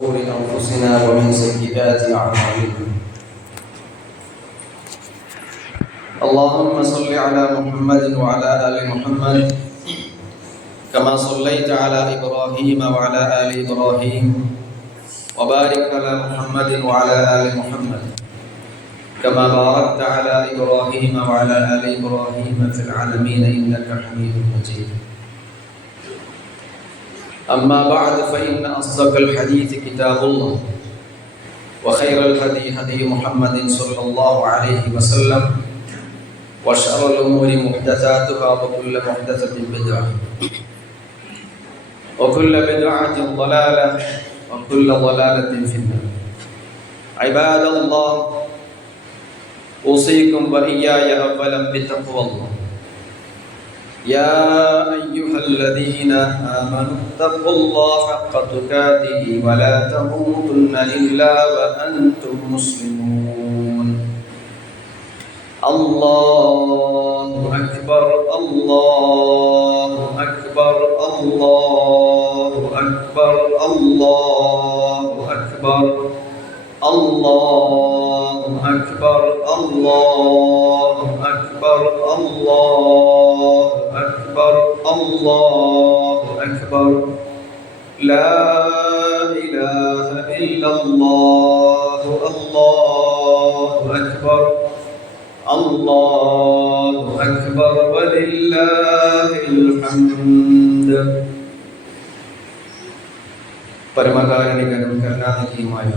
شرور أنفسنا ومن سيئات أعمالنا. اللهم صل على محمد وعلى آل محمد كما صليت على إبراهيم وعلى آل إبراهيم وبارك على محمد وعلى آل محمد كما باركت على إبراهيم وعلى آل إبراهيم في العالمين إنك حميد مجيد. أما بعد فإن أصدق الحديث كتاب الله وخير الهدي هدي محمد صلى الله عليه وسلم وشر الأمور محدثاتها وكل محدثة بدعة وكل بدعة ضلالة وكل ضلالة في النار. عباد الله، أوصيكم وإياي أولا بتقوى الله. يا أيها الذين آمنوا اتقوا الله حق تقاته ولا تموتن إلا وأنتم مسلمون. الله أكبر الله أكبر الله أكبر الله أكبر الله أكبر الله أكبر الله أكبر الله أكبر لا إله إلا الله الله أكبر الله أكبر ولله الحمد. പരമകാരുണികനും കരുണാനിധിയുമായ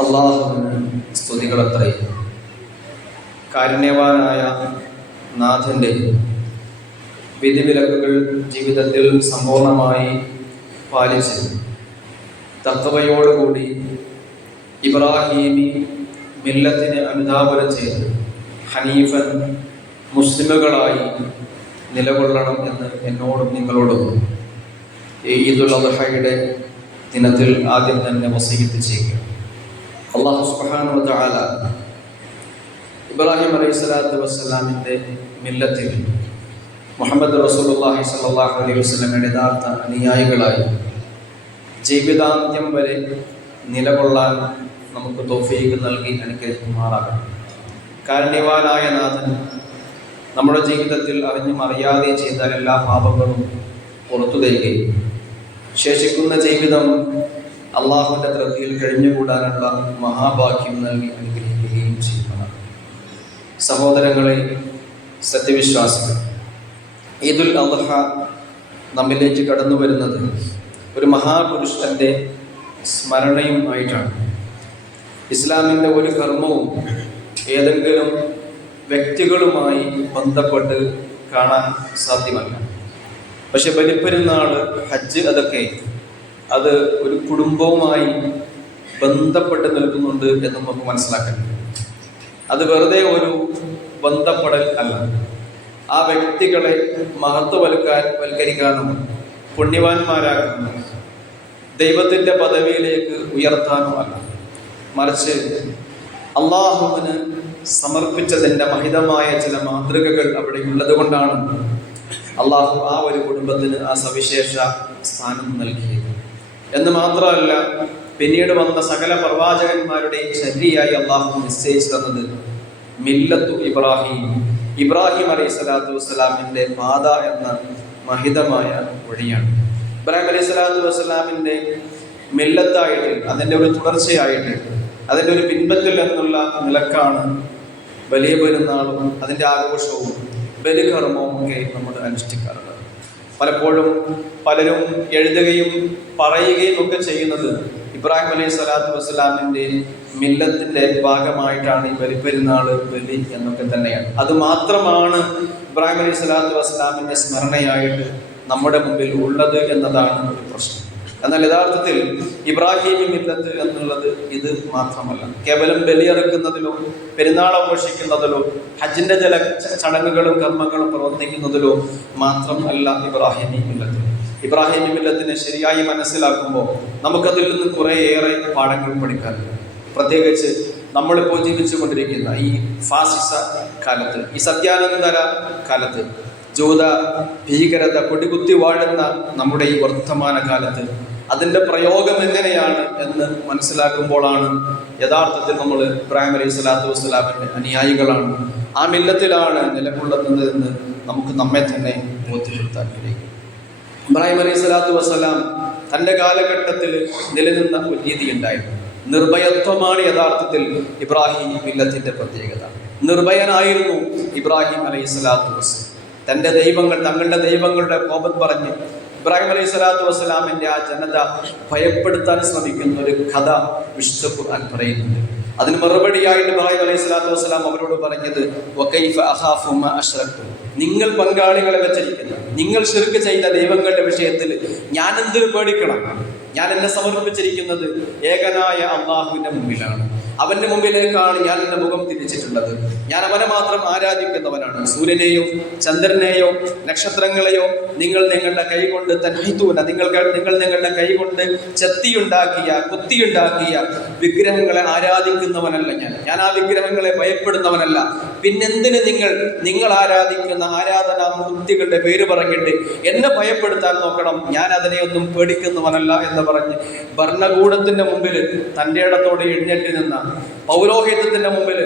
അല്ലാഹുവിന് സ്തുതികളത്രയും. കാരുണ്യവാനായ നാഥൻ്റെ വിധിവിലക്കുകൾ ജീവിതത്തിൽ സമ്പൂർണമായി പാലിച്ച് തഖ്വയോടുകൂടി ഇബ്രാഹീമി മില്ലത്തിനെ അനുധാപനം ചെയ്ത് ഹനീഫൻ മുസ്ലിമുകളായി നിലകൊള്ളണം എന്ന് എന്നോടും നിങ്ങളോടും ഈ ഈദുൽ അദ്ഹയുടെ ദിനത്തിൽ ആദ്യം തന്നെ വസിയത്ത് ചെയ്യുക. അല്ലാഹു സുബ്ഹാനഹു വ തആല ഇബ്രാഹിം അലൈഹിസ്സലാത്തു വസ്സലാമിൻ്റെ മില്ലത്തിൽ മുഹമ്മദ് റസൂലുള്ളാഹി സ്വല്ലല്ലാഹു അലൈഹി വസല്ലമയുടെ യഥാർത്ഥ അനുയായികളായി ജീവിതാന്ത്യം വരെ നിലകൊള്ളാൻ നമുക്ക് തൗഫീഖ് നൽകി അനുഗ്രഹിക്കുമാറാകണം. കാരുണ്യവാനായ നാഥൻ നമ്മുടെ ജീവിതത്തിൽ അറിഞ്ഞും അറിയാതെ ചെയ്ത എല്ലാ പാപങ്ങളും പുറത്തു തരികയും ശേഷിക്കുന്ന ജീവിതം അള്ളാഹുവിൻ്റെ തൃപ്തിയിൽ കഴിഞ്ഞുകൂടാനുള്ള മഹാഭാഗ്യം നൽകി അനുഗ്രഹിക്കുകയും ചെയ്യുന്നതാണ്. സഹോദരങ്ങളെ, സത്യവിശ്വാസികൾ, ഈദുൽ അദ്ഹ നമ്മിലേക്ക് കടന്നു വരുന്നത് ഒരു മഹാപുരുഷന്റെ സ്മരണയും ആയിട്ടാണ്. ഇസ്ലാമിൻ്റെ ഒരു കർമ്മവും ഏതെങ്കിലും വ്യക്തികളുമായി ബന്ധപ്പെട്ട് കാണാൻ സാധ്യമല്ല. പക്ഷെ ബലിപ്പെരുന്നാൾ, ഹജ്ജ്, അതൊക്കെ അത് ഒരു കുടുംബവുമായി ബന്ധപ്പെട്ട് നിൽക്കുന്നുണ്ട് എന്ന് നമുക്ക് മനസ്സിലാക്കണം. അത് വെറുതെ ഒരു ബന്ധപ്പെടൽ അല്ല. ആ വ്യക്തികളെ മഹത്വവൽക്കരിക്കാനും പുണ്യവാന്മാരാക്കാനും ദൈവത്തിൻ്റെ പദവിയിലേക്ക് ഉയർത്താനും അല്ല, മറിച്ച് അള്ളാഹുവിന് സമർപ്പിച്ചതിൻ്റെ മഹിതമായ ചില മാതൃകകൾ അവിടെ ഉള്ളത് കൊണ്ടാണ് അള്ളാഹു ആ ഒരു കുടുംബത്തിന് ആ സവിശേഷ സ്ഥാനം നൽകിയത് എന്ന് മാത്രമല്ല, പിന്നീട് വന്ന സകല പ്രവാചകന്മാരുടെയും ശരിയായി അള്ളാഹു നിശ്ചയിച്ചു തന്നത് മില്ലത്തു ഇബ്രാഹിം, ഇബ്രാഹിം അലൈഹി സ്വലാത്തു വസ്സലാമിൻ്റെ പാത എന്ന മഹിതമായ വഴിയാണ്. ഇബ്രാഹിം അലൈഹി സ്വലാത്തു വസ്സലാമിൻ്റെ മില്ലത്തായിട്ട്, അതിൻ്റെ ഒരു തുടർച്ചയായിട്ട്, അതിൻ്റെ ഒരു പിൻപറ്റൽ എന്നുള്ള നിലക്കാണ് വലിയ പെരുന്നാളും അതിൻ്റെ ആഘോഷവും ബലികർമ്മവും ഒക്കെ നമ്മൾ അനുഷ്ഠിക്കാറുള്ളത്. പലപ്പോഴും പലരും എഴുതുകയും പറയുകയും ഒക്കെ ചെയ്യുന്നത് ഇബ്രാഹിം അലൈഹി സ്വലാത്തു വസ്സലാമിൻ്റെ മില്ലത്തിൻ്റെ ഭാഗമായിട്ടാണ് ഈ ബലിപ്പെരുന്നാൾ, ബലി എന്നൊക്കെ തന്നെയാണ്. അത് മാത്രമാണ് ഇബ്രാഹിം അലൈഹി സ്വലാത്തു വസ്സലാമിൻ്റെ സ്മരണയായിട്ട് നമ്മുടെ മുമ്പിൽ ഉള്ളത് എന്നതാണ് ഒരു പ്രശ്നം. എന്നാൽ യഥാർത്ഥത്തിൽ ഇബ്രാഹിമി മില്ലത്ത് എന്നുള്ളത് ഇത് മാത്രമല്ല. കേവലം ബലിയറുക്കുന്നതിലോ പെരുന്നാൾ ആഘോഷിക്കുന്നതിലോ ഹജ്ജിന്റെ ചില ചടങ്ങുകളും കർമ്മങ്ങളും പ്രവർത്തിക്കുന്നതിലോ മാത്രം അല്ല ഇബ്രാഹിമി മില്ലത്ത്. ഇബ്രാഹിമി മില്ലത്തിനെ ശരിയായി മനസ്സിലാക്കുമ്പോൾ നമുക്കതിൽ നിന്ന് കുറേയേറെ പാഠങ്ങൾ പഠിക്കാറുണ്ട്. പ്രത്യേകിച്ച് നമ്മളിപ്പോൾ ജീവിച്ചുകൊണ്ടിരിക്കുന്ന ഈ ഫാസിസ കാലത്ത്, ഈ സത്യാനന്തര കാലത്ത്, ജൂത ഭീകരത കൊടികുത്തി വാഴുന്ന നമ്മുടെ ഈ വർത്തമാന കാലത്ത് അതിൻ്റെ പ്രയോഗം എങ്ങനെയാണ് എന്ന് മനസ്സിലാക്കുമ്പോഴാണ് യഥാർത്ഥത്തിൽ നമ്മൾ ഇബ്രാഹിം അലൈഹി സ്വലാത്തു വസ്സലാമിൻ്റെ അനുയായികളാണ്, ആ മില്ലത്തിലാണ് നിലകൊള്ളുന്നത് എന്ന് നമുക്ക് നമ്മെ തന്നെ ബോധ്യപ്പെടുത്താൻ കഴിയും. ഇബ്രാഹിം അലൈഹി സ്വലാത്തു വസ്സലാം തൻ്റെ കാലഘട്ടത്തിൽ നിലനിന്ന ഒരു രീതി ഉണ്ടായിരുന്നു. നിർഭയത്വമാണ് യഥാർത്ഥത്തിൽ ഇബ്രാഹിം മില്ലത്തിൻ്റെ പ്രത്യേകത. നിർഭയനായിരുന്നു ഇബ്രാഹിം അലൈഹി സ്വലാത്തു വസ്സലാം. തങ്ങളുടെ ദൈവങ്ങളുടെ കോപം പറഞ്ഞ് ഇബ്രാഹിം അലൈഹി സ്വലാത്തു വസ്സലാമിൻ്റെ ആ ജനത ഭയപ്പെടുത്താൻ ശ്രമിക്കുന്ന ഒരു കഥ വിശുദ്ധ ഖുർആൻ പറയുന്നുണ്ട്. അതിന് മറുപടിയായിട്ട് ഇബ്രാഹിം അലൈഹി സ്വലാത്തു വസ്സലാം അവരോട് പറഞ്ഞത്, വകൈഫ അഖാഫു മാ അശ്റക്തും, നിങ്ങൾ പങ്കാളികളെ വെച്ചിരിക്കുന്ന, നിങ്ങൾ ശിർക്ക് ചെയ്ത ദൈവങ്ങളുടെ വിഷയത്തിൽ ഞാൻ എന്തിനു പേടിക്കണം? ഞാൻ എന്നെ സമർപ്പിച്ചിരിക്കുന്നത് ഏകനായ അള്ളാഹുവിന്റെ മുമ്പിലാണ്. അവന്റെ മുമ്പിലേക്കാണ് ഞാൻ എൻ്റെ മുഖം തിരിച്ചിട്ടുള്ളത്. ഞാൻ അവനെ മാത്രം ആരാധിക്കുന്നവനാണ്. സൂര്യനെയോ ചന്ദ്രനെയോ നക്ഷത്രങ്ങളെയോ നിങ്ങൾ നിങ്ങളുടെ കൈകൊണ്ട് തൻഹിതൂന, നിങ്ങൾ നിങ്ങളുടെ കൈകൊണ്ട് കുത്തിയുണ്ടാക്കിയ വിഗ്രഹങ്ങളെ ആരാധിക്കുന്നവനല്ല ഞാൻ ആ വിഗ്രഹങ്ങളെ ഭയപ്പെടുന്നവനല്ല. പിന്നെന്തിന് നിങ്ങൾ ആരാധിക്കുന്ന ആരാധനാ മൂർത്തികളുടെ പേര് പറഞ്ഞിട്ട് എന്നെ ഭയപ്പെടുത്താൻ നോക്കണം? ഞാൻ അതിനെയൊന്നും പേടിക്കുന്നവനല്ല എന്ന് പറഞ്ഞ് ഭരണകൂടത്തിന്റെ മുമ്പിൽ തൻ്റെ ഇടത്തോടെ എഴുന്നേറ്റ് നിന്ന, പൗരോഹിത്യത്തിന്റെ മുമ്പിൽ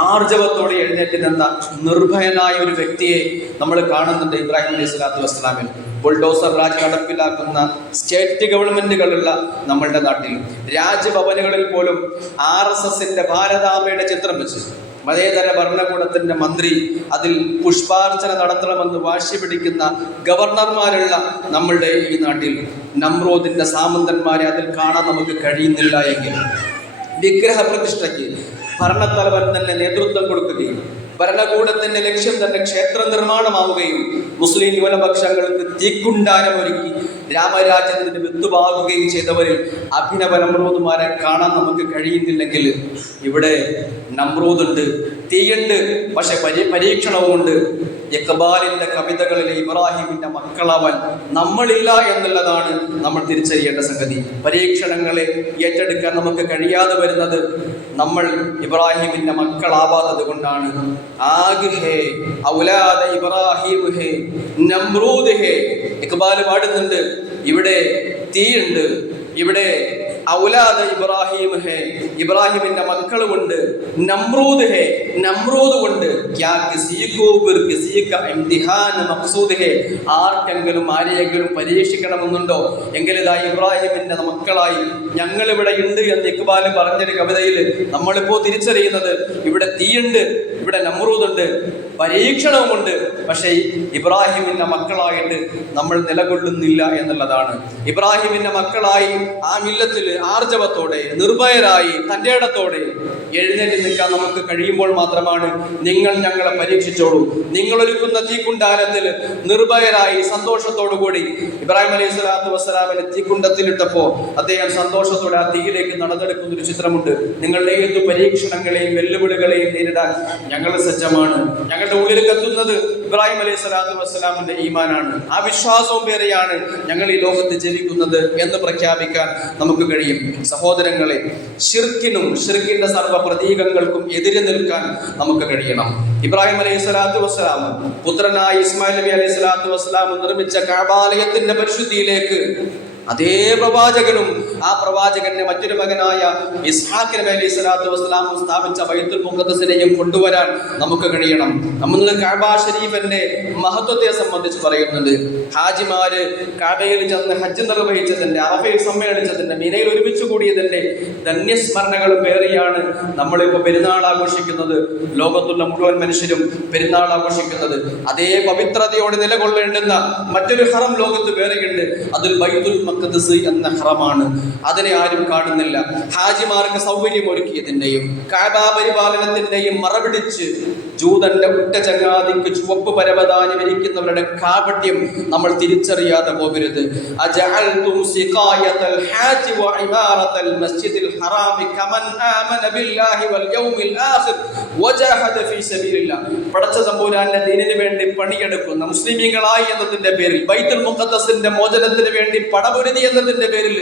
ആർജവത്തോടെ എഴുന്നേറ്റ് നിന്ന നിർഭയനായ ഒരു വ്യക്തിയെ നമ്മൾ കാണുന്നുണ്ട് ഇബ്രാഹിം അലൈഹി സ്വലാത്തു വസ്സലാമിൽ. ബുൾഡോസർ രാജ് നടപ്പിലാക്കുന്ന സ്റ്റേറ്റ് ഗവൺമെന്റുകളുള്ള നമ്മളുടെ നാട്ടിൽ രാജ്ഭവനുകളിൽ പോലും RSSന്റെ ഭാരതാംബയുടെ ചിത്രം വെച്ച് മതേതര ഭരണകൂടത്തിന്റെ മന്ത്രി അതിൽ പുഷ്പാർച്ചന നടത്തണമെന്ന് വാശി പിടിക്കുന്ന ഗവർണർമാരുള്ള നമ്മളുടെ ഈ നാട്ടിൽ നമ്രൂദിന്റെ സാമന്തന്മാരെ അതിൽ കാണാൻ നമുക്ക് കഴിയുന്നില്ല എങ്കിൽ വിഗ്രഹ പ്രതിഷ്ഠയ്ക്ക് ഭരണത്തലവൻ തന്നെ നേതൃത്വം കൊടുക്കുകയും ഭരണകൂടത്തിന്റെ ലക്ഷ്യം തന്നെ ക്ഷേത്ര നിർമ്മാണമാവുകയും മുസ്ലിം ന്യൂനപക്ഷങ്ങൾക്ക് തീക്കുണ്ടാരമൊരുക്കി രാമരാജ്യത്തിന് വിത്തുപാകുകയും ചെയ്തവരിൽ അഭിനവ നമ്രൂദുമാരെ കാണാൻ നമുക്ക് കഴിയുന്നില്ലെങ്കിൽ ഇവിടെ നമ്രൂദുണ്ട്, തീയുണ്ട്, പക്ഷെ പരീക്ഷണവുമുണ്ട്. ഇഖ്ബാലിന്റെ കവിതകളിലെ ഇബ്രാഹിമിന്റെ മക്കളവൻ നമ്മളില്ല എന്നുള്ളതാണ് നമ്മൾ തിരിച്ചറിയേണ്ട സംഗതി. പരീക്ഷണങ്ങളെ ഏറ്റെടുക്കാൻ നമുക്ക് കഴിയാതെ വരുന്നത് നമ്മൾ ഇബ്രാഹിമിന്റെ മക്കളാവാത്തത് കൊണ്ടാണ്. ഇഖ്ബാൽ പാടുന്നുണ്ട്, ഇവിടെ തീയുണ്ട്, ഇവിടെ ഔലാദ് ഇബ്രാഹിം ഹേ, ഇബ്രാഹിമിന്റെ മക്കളുമുണ്ട്. നമ്രൂദ് ഹേ, നമ്രൂദ് കൊണ്ട്. ആർക്കെങ്കിലും ആരെയെങ്കിലും പരീക്ഷിക്കണമെന്നുണ്ടോ എങ്കിൽ ഇതാ ഇബ്രാഹിമിന്റെ മക്കളായി ഞങ്ങളിവിടെ ഉണ്ട് എന്ന് ഇഖ്ബാൽ പറഞ്ഞൊരു കവിതയിൽ നമ്മളിപ്പോ തിരിച്ചറിയുന്നത് ഇവിടെ തീയുണ്ട്, ഇവിടെ നമ്രൂദുണ്ട്, പരീക്ഷണവുമുണ്ട്, പക്ഷേ ഇബ്രാഹിമിന്റെ മക്കളായിട്ട് നമ്മൾ നിലകൊള്ളുന്നില്ല എന്നുള്ളതാണ്. ഇബ്രാഹിമിന്റെ മക്കളായി ആ മില്ലത്തിൽ ആർജവത്തോടെ നിർഭയരായി തൻ്റെ ഇടത്തോടെ എഴുന്നേറ്റ് നിൽക്കാൻ നമുക്ക് കഴിയുമ്പോൾ മാത്രമാണ് നിങ്ങൾ ഞങ്ങളെ പരീക്ഷിച്ചോളൂ, നിങ്ങൾ ഒരുക്കുന്ന തീക്കുണ്ടാരത്തിൽ നിർഭയരായി സന്തോഷത്തോടു കൂടി. ഇബ്രാഹിം അലൈഹി സ്വലാത്തു വസ്സലാമിനെ തീക്കുണ്ടത്തിലിട്ടപ്പോ അദ്ദേഹം സന്തോഷത്തോടെ ആ തീയിലേക്ക് നടന്നെടുക്കുന്ന ഒരു ചിത്രമുണ്ട്. നിങ്ങളുടെ ഏത് പരീക്ഷണങ്ങളെയും വെല്ലുവിളികളെയും നേരിടാൻ ഞങ്ങൾ സജ്ജമാണ്. ഞങ്ങളുടെ ഉള്ളിൽ കത്തുന്നത് ഇബ്രാഹിം അലൈഹി സ്വലാത്തു വസ്സലാമിന്റെ ഈമാനാണ്. ആ വിശ്വാസവും പേരെയാണ് ഞങ്ങൾ ഈ ലോകത്ത് ജനിക്കുന്നത് എന്ന് പ്രഖ്യാപിക്കാൻ നമുക്ക് കഴിയും. സഹോദരങ്ങളെ, ഷിർക്കിന്റെ സർവ്വ പ്രതീകങ്ങൾക്കും എതിരെ നിൽക്കാൻ നമുക്ക് കഴിയണം. ഇബ്രാഹിം അലൈഹി സ്വലാത്തു വസ്സലാം പുത്രനായ ഇസ്മായിൽ നബി അലൈഹി സ്വലാത്തു വസ്സലാം നിർമ്മിച്ച കഅബാലയത്തിന്റെ പരിശുദ്ധിയിലേക്ക് അതേ പ്രവാചകനും ആ പ്രവാചകന്റെ മറ്റൊരു മകനായ ഇസ്ഹാഖ് നബി അലൈഹി സ്വലാത്തു വസ്സലാം സ്ഥാപിച്ച ബൈത്തുൽ മുഖദ്ദസിനെയും കൊണ്ടുവരാൻ നമുക്ക് കഴിയണം. നമ്മൾ കഅബ ഷരീഫിന്റെ മഹത്വത്തെ സംബന്ധിച്ച് പറയുന്നുണ്ട്. ഹാജിമാര് കഅബയിൽ ചെന്ന് ഹജ്ജ് നിർവഹിച്ചതിന്റെ, അറഫയിൽ സമ്മേളിച്ചതിന്റെ, മിനയിൽ ഒരുമിച്ച് കൂടിയതിന്റെ ധന്യസ്മരണകളും പേറിയാണ് നമ്മളിപ്പോൾ പെരുന്നാൾ ആഘോഷിക്കുന്നത്. ലോകത്തുള്ള മുഴുവൻ മനുഷ്യരും പെരുന്നാൾ ആഘോഷിക്കുന്നത്. അതേ പവിത്രതയോടെ നിലകൊള്ളേണ്ടുന്ന മറ്റൊരു ഹറം ലോകത്ത് വേറെയുണ്ട്. അതിൽ ബൈത്തുൽ മഖ്ദസ് എന്ന ഹറമാണ്. അതിനെ ആരും കാണുന്നില്ല. ഹാജിമാർക്ക് സൗകര്യം ഒരുക്കിയതിന്റെയും കഅബ പരിപാലനത്തിന്റെയും മറപിടിച്ച് ജൂതന്റെ ഉറ്റ ചങ്ങാതിക്ക് ചുവപ്പ് പരവതാനി വിരിക്കുന്നവരുടെ കാപട്യം നമ്മൾ തിരിച്ചറിയാതെ പോകരുത്. അജഅൽതും സിഖായതൽ ഹാജി വഇമാറതൽ മസ്ജിദിൽ ഹറാമി കമൻ ആമന ബില്ലാഹി വൽ യൗമിൽ ആഖിർ വജഹദ ഫീ സബീലില്ലാഹ്. പടച്ച തമ്പുരാന്റെ ദീനിനു വേണ്ടി പണിയെടുക്കുന്ന മുസ്ലിമീങ്ങളായി എന്നതിന്റെ പേരിൽ, ബൈത്തുൽ മുഖദ്ദസിന്റെ മോചനത്തിന് വേണ്ടി പടപൊരുതി എന്നതിന്റെ പേരിൽ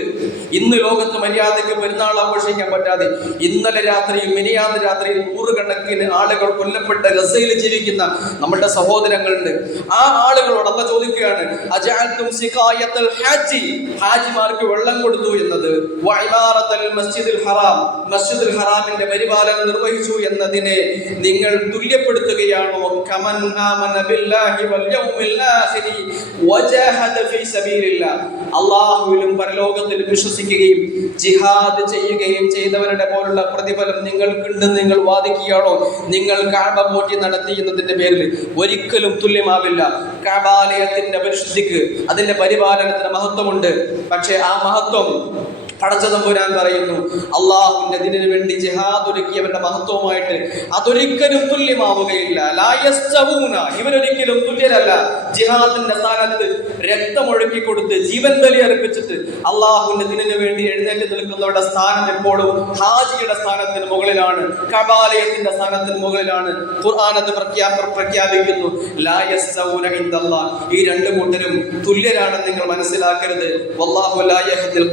ഇന്ന് ലോകത്ത് മര്യാദയ്ക്ക് പെരുന്നാൾ ആഘോഷിക്കാൻ പറ്റാതെ ഇന്നലെ രാത്രിയും മിനിയാന്ന് രാത്രിയിൽ നൂറുകണക്കിന് ആളുകൾ കൊല്ലപ്പെട്ട നമ്മുടെ ഗസയിൽ ജീവിക്കുന്ന നമ്മുടെ സഹോദരങ്ങളുണ്ട്. ആ ആളുകളോട് അല്ലാഹ് ചോദിക്കുകയാണ്, അജഅൽതും സിഖായത്തുൽ ഹാജി, ഹാജിമാർക്ക് വെള്ളം കൊടുത്തു എന്നത്, വഇമാറത്തുൽ മസ്ജിദുൽ ഹറാം, മസ്ജിദുൽ ഹറാമിന്റെ പരിപാലനം നിർവഹിച്ചു എന്നതിനെ നിങ്ങൾ തുല്യപ്പെടുത്തുകയാണോ? കമൻ ആമന ബില്ലാഹി വൽ യൗമിൽ ആഖിരി വജഹദ ഫീ സബീലില്ലാഹ്, അല്ലാഹുവിലും പരലോകത്തിലും വിശ്വസിക്കുകയും ജിഹാദ് ചെയ്യുകയും ചെയ്തവരുടെ പോലുള്ള പ്രതിഫലം നിങ്ങൾക്കുണ്ടെന്ന് നിങ്ങൾ വാദിക്കുകയാണോ? നിങ്ങൾ കഅബ പോറ്റി നടത്തി എന്നതിന്റെ പേരിൽ ഒരിക്കലും തുല്യമാവില്ല. കഅബാലയത്തിന്റെ പരിശുദ്ധിക്ക്, അതിന്റെ പരിപാലനത്തിന് മഹത്വമുണ്ട്. പക്ഷേ ആ മഹത്വം പടച്ചതമ്പുരാൻ പറയുന്നു, അള്ളാഹുവിന്റെ ദീനിനു വേണ്ടി ജിഹാദ് ഒരുക്കിയവരുടെ മഹത്വവുമായിട്ട് അതൊരിക്കലും തുല്യമാവുകയില്ല. ലാ യസ്തവൂന, ഇവരൊരിക്കലും തുല്യരല്ല. ജിഹാദിന്റെ സ്ഥാനത്ത് രക്തമൊഴുക്കി കൊടുത്ത് ജീവൻ ബലി അർപ്പിച്ചിട്ട് അള്ളാഹുവിന്റെ ദീനിനു വേണ്ടി എഴുന്നേറ്റ് നിൽക്കുന്നവരുടെ സ്ഥാനം എപ്പോഴും ഹാജിയുടെ സ്ഥാനത്തിന് മുകളിലാണ്, കഅബാലയത്തിന്റെ സ്ഥാനത്തിന് മുകളിലാണ്. ഖുർആൻ അത് പ്രഖ്യാപിക്കുന്നു, ലാ യസ്തവൂന ഇൻദല്ലാഹ്, ഈ രണ്ട് കൂട്ടരും തുല്യരാണെന്ന് നിങ്ങൾ മനസ്സിലാക്കരുത്. വല്ലാഹു ലാ യഹ്ദിൽ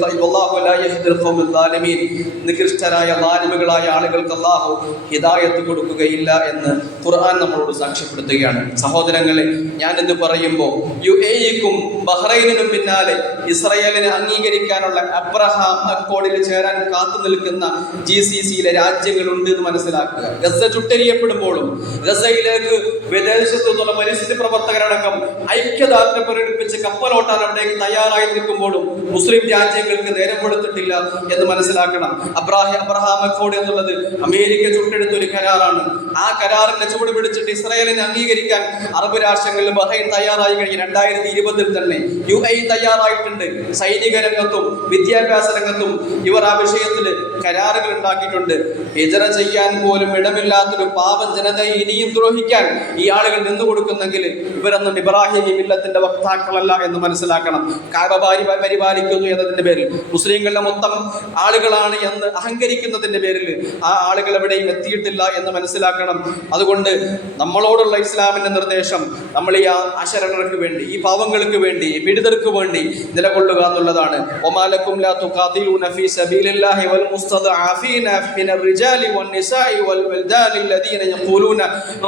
നികൃഷ്ടരായ ലാലിമുകളായ ആളുകൾക്ക് അല്ലാഹു ഹിദായത്ത് കൊടുക്കുകയില്ല എന്ന് ഖുർആൻ നമ്മളോട് സാക്ഷ്യപ്പെടുത്തുകയാണ്. സഹോദരങ്ങളെ, ഞാനിത് പറയുമ്പോൾ യുഎഇക്കും ബഹ്റൈനിനും പിന്നാലെ ഇസ്രായേലിനെ അംഗീകരിക്കാനുള്ള അബ്രഹാം അക്കോർഡിൽ ചേരാൻ കാത്തു നിൽക്കുന്ന GCCയിലെ രാജ്യങ്ങളുണ്ട് എന്ന് മനസ്സിലാക്കുക. ഗസ ചുട്ടരിയപ്പെടുമ്പോഴും ഗസയിലേക്ക് വിദേശത്തു നിന്നുള്ള പരിസ്ഥിതി പ്രവർത്തകരടക്കം ഐക്യദാർഢ്യം പ്രകടിപ്പിച്ച് കപ്പലോട്ടാൻ അവിടേക്ക് തയ്യാറായി നിൽക്കുമ്പോഴും മുസ്ലിം രാജ്യങ്ങൾക്ക് നേരം കൊടുത്തിട്ടില്ല എന്ന് മനസ്സിലാക്കണം. അബ്രഹാം അക്കോർഡ് എന്നുള്ളത് അമേരിക്ക ചുട്ടെടുത്ത ഒരു കരാറാണ്. ആ കരാറിന്റെ ചുവട് പിടിച്ചിട്ട് ഇസ്രായേലിനെ അംഗീകരിക്കാൻ അറബ് രാഷ്ട്രങ്ങളിൽ ബഹ്റൈൻ തയ്യാറായി കഴിഞ്ഞു. 2020 തന്നെ UAE തയ്യാറായിട്ടുണ്ട്. സൈനിക രംഗത്തും വിദ്യാഭ്യാസ രംഗത്തും ഇവർ ആ വിഷയത്തിൽ കരാറുകൾ ഉണ്ടാക്കിയിട്ടുണ്ട്. ഹിജ്റ ചെയ്യാൻ പോലും ഇടമില്ലാത്തൊരു പാവം ജനതയെ ഇനിയും ദ്രോഹിക്കാൻ ഈ ആളുകൾ നിന്നു കൊടുക്കുന്നെങ്കിൽ ഇവരൊന്നും ഇബ്രാഹിം മില്ലത്തിന്റെ വക്താക്കളല്ല എന്ന് മനസ്സിലാക്കണം. കഅബ പരിപാലിക്കുന്നു എന്നതിന്റെ പേരിൽ, മുസ്ലിങ്ങളുടെ മൊത്തം ആളുകളാണ് എന്ന് അഹങ്കരിക്കുന്നതിന്റെ പേരിൽ ആ ആളുകൾ എവിടെയും എത്തിയിട്ടില്ല എന്ന് മനസ്സിലാക്കണം. അതുകൊണ്ട് നമ്മളോടുള്ള ഇസ്ലാമിന്റെ നിർദ്ദേശം നമ്മൾ ഈ അശരണർക്ക് വേണ്ടി, ഈ പാവങ്ങൾക്ക് വേണ്ടി, പീഡിതർക്ക് വേണ്ടി നിലകൊള്ളുക എന്നുള്ളതാണ്. ഒമാലക്കും ലാ തുഖാതിലൂന ഫീ സബീലില്ലാഹി വൽ മുസ്തദഅഫീന മിനർ റിജാലി വൻ നിസാഇ വൽ വൽദാനി അല്ലദീന യഖൂലൂന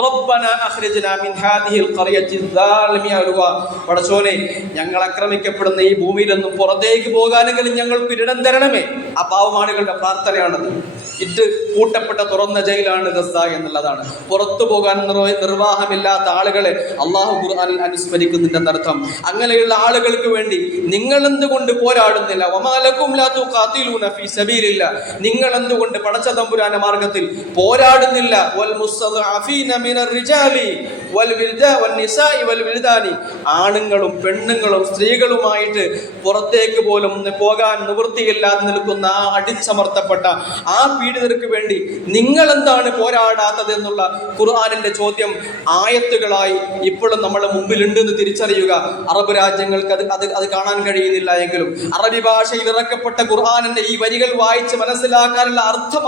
റബ്ബനാ അഖ്രിജ്നാ മിൻ ഹാദിഹിൽ ഖറിയത്തി ദാലിമി അൽവാ, പടച്ചോനെ ഞങ്ങൾ ആക്രമിക്കപ്പെടുന്ന ഈ ഭൂമിയിൽ നിന്നും പുറത്തേക്ക് പോകാനെങ്കിലും ഞങ്ങൾക്ക് ഇടം തരണമേ. ആ പാവമാളുകളുടെ പ്രാർത്ഥനയാണത്. ഇത് പൂട്ടപ്പെട്ട തുറന്ന ജയിലാണ് ഗസ എന്നുള്ളതാണ്. പുറത്തു പോകാൻ നിർവാഹമില്ലാത്ത ആളുകളെ അള്ളാഹു ഖുർആനിൽ അനുസ്മരിക്കുന്നതിന്റെ അർത്ഥം. അങ്ങനെയുള്ള ആളുകൾക്ക് വേണ്ടി നിങ്ങൾ എന്തുകൊണ്ട് പോരാടുന്നില്ല? വമാലക്കും ലാ തുഖാതിലൂന ഫീ സബീലില്ലാ, നിങ്ങൾ എന്തുകൊണ്ട് പടച്ച തമ്പുരാന്റെ മാർഗ്ഗത്തിൽ പോരാടുന്നില്ല? വൽ മുസ്തദഅഫീന മിനർ റിജാലി വൽ നിസാഇ വൽ വിൽദാനി, ആണുങ്ങളും പെണ്ണുങ്ങളും സ്ത്രീകളുമായിട്ട് പുറത്തേക്ക് പോലും പോകാൻ നിവൃത്തിയില്ലാതെ നിൽക്കുന്ന ആ അടിച്ചമർത്തപ്പെട്ട ആ പീഡിതർക്ക് വേണ്ടി നിങ്ങൾ എന്താണ് പോരാടാത്തത് എന്നുള്ള ഖുർആനിന്റെ ചോദ്യം ആയത്തുകളായി ഇപ്പോഴും നമ്മുടെ മുമ്പിലുണ്ട് എന്ന് തിരിച്ചറിയുക. അറബ് രാജ്യങ്ങൾക്ക് അത് കാണാൻ കഴിയുന്നില്ല എങ്കിലും അറബി ഭാഷയിൽ ഇറക്കപ്പെട്ട ഖുർആനിന്റെ ഈ വരികൾ വായിച്ച് മനസ്സിലാക്കാനുള്ള അർത്ഥം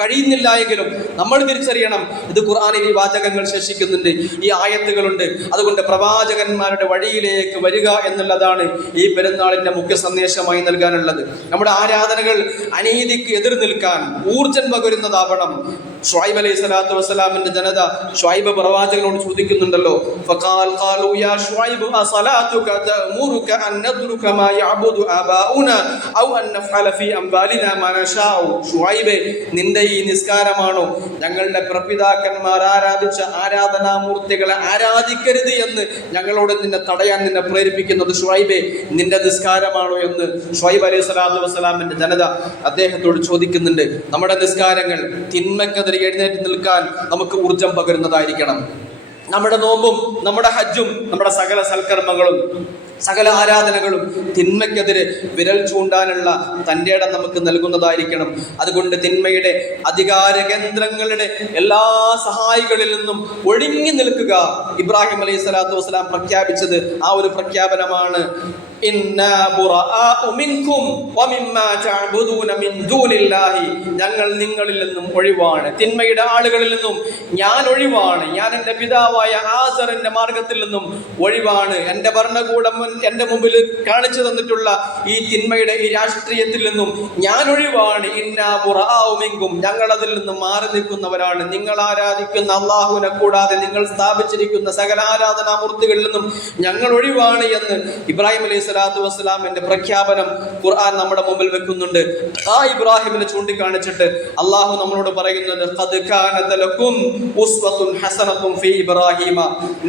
കഴിയുന്നില്ല എങ്കിലും നമ്മൾ തിരിച്ചറിയണം, ഇത് ഖുർആനിൽ ഈ വാചകങ്ങൾ ശേഷിക്കുന്നുണ്ട്, ഈ ആയത്തുകളുണ്ട്. അതുകൊണ്ട് പ്രവാചകന്മാരുടെ വഴിയിലേക്ക് വരിക എന്നുള്ളതാണ് ഈ പെരുന്നാളിന്റെ മുഖ്യ സന്ദേശമായി നൽകാനുള്ളത്. നമ്മുടെ ആരാധനകൾ അനീതിക്ക് എതിർ നിൽക്കാൻ ഊർജം പകരുന്നതാവണം. ഷുഐബ് അലൈഹി സ്വലാത്തു വസ്സലാമിന്റെ ജനത ഷുഐബ് പ്രവാചകനോട് ചോദിക്കുന്നുണ്ടല്ലോ, ഫഖാൽ ഖാലു യാ ഷുഐബ് അസലാതുക തഅമുറുക അൻ നദ്റുക മാ യഅബുദു ആബാഉന ഔ അൻ നഫഅല ഫീ അംവാലിനാ മാ നശാഉ. ഷുഐബ്, നിന്റെ ഈ നിസ്കാരമാണോ ഞങ്ങളുടെ പ്രപിതാക്കന്മാർ ആരാധിച്ച ആരാധനാമൂർത്തികളെ ആരാധിക്കരുത് എന്ന് ഞങ്ങളോട് നിന്നെ തടയാൻ നിന്നെ പ്രേരിപ്പിക്കുന്നത് ഷുഐബേ, നിന്റെ നിസ്കാരമാണോ എന്ന് ഷുഐബ് അലൈഹി സ്വലാത്തു വസ്സലാമിന്റെ ജനത അദ്ദേഹത്തോട് ചോദിക്കുന്നുണ്ട്. നമ്മുടെ നിസ്കാരങ്ങൾ തിന്മക്കെതിരെ എഴുന്നേറ്റ് നിൽക്കാൻ നമുക്ക് ഊർജം പകരുന്നതായിരിക്കണം. നമ്മുടെ നോമ്പും നമ്മുടെ ഹജ്ജും നമ്മുടെ സകല സൽക്കർമ്മങ്ങളും സകല ആരാധനകളും തിന്മയ്ക്കെതിരെ വിരൽ ചൂണ്ടാനുള്ള തൻ്റെ ഇടം നമുക്ക് നൽകുന്നതായിരിക്കണം. അതുകൊണ്ട് തിന്മയുടെ അധികാര കേന്ദ്രങ്ങളുടെ എല്ലാ സഹായികളിൽ നിന്നും ഒഴിഞ്ഞു നിൽക്കുക. ഇബ്രാഹിം അലൈഹി സ്വലാത്തു വസ്സലാം പ്രഖ്യാപിച്ചത് ആ ഒരു പ്രഖ്യാപനമാണ്. ഇന്നാ ബുറാഅു മിൻകും വമിമ്മാ തഅബുദൂന മിൻ ദൂനില്ലാഹി, ഞങ്ങൾ നിങ്ങളിൽ നിന്നും ഒഴിവാണ്, തിന്മയുടെ ആളുകളിൽ നിന്നും ഞാൻ ഒഴിവാണ്, ഞാൻ എൻ്റെ പിതാവായ ആസറിന്റെ മാർഗത്തിൽ നിന്നും ഒഴിവാണ്, എൻ്റെ ഭരണകൂടം എൻ്റെ മുമ്പിൽ കാണിച്ചു തന്നിട്ടുള്ള ഈ തിന്മയുടെ ഈ രാഷ്ട്രീയത്തിൽ നിന്നും ഞാൻ ഒഴിവാണ്. ഇന്നാ ബുറാഅു മിൻകും, ഞങ്ങൾ അതിൽ നിന്നും മാറി നിൽക്കുന്നവരാണ്. നിങ്ങൾ ആരാധിക്കുന്ന അല്ലാഹുവിനെ കൂടാതെ നിങ്ങൾ സ്ഥാപിച്ചിരിക്കുന്ന സകല ആരാധനാമൂർത്തികളിൽ നിന്നും ഞങ്ങൾ ഒഴിവാണ് എന്ന് ഇബ്രാഹിം അലൈഹി സ്വലാത്തു വസ്സലാമിന്റെ പ്രഖ്യാപനം ഖുർആൻ നമ്മുടെ മുമ്പിൽ വെക്കുന്നുണ്ട്. ആ ഇബ്രാഹിമിനെ ചൂണ്ടിക്കാണിച്ചിട്ട് അള്ളാഹു നമ്മളോട് പറയുന്നത്, ഖദ് കാനത ലക്കും ഉസ്വത്തുൻ ഹസനത്തുൻ ഫീ ഇബ്രാഹിമ,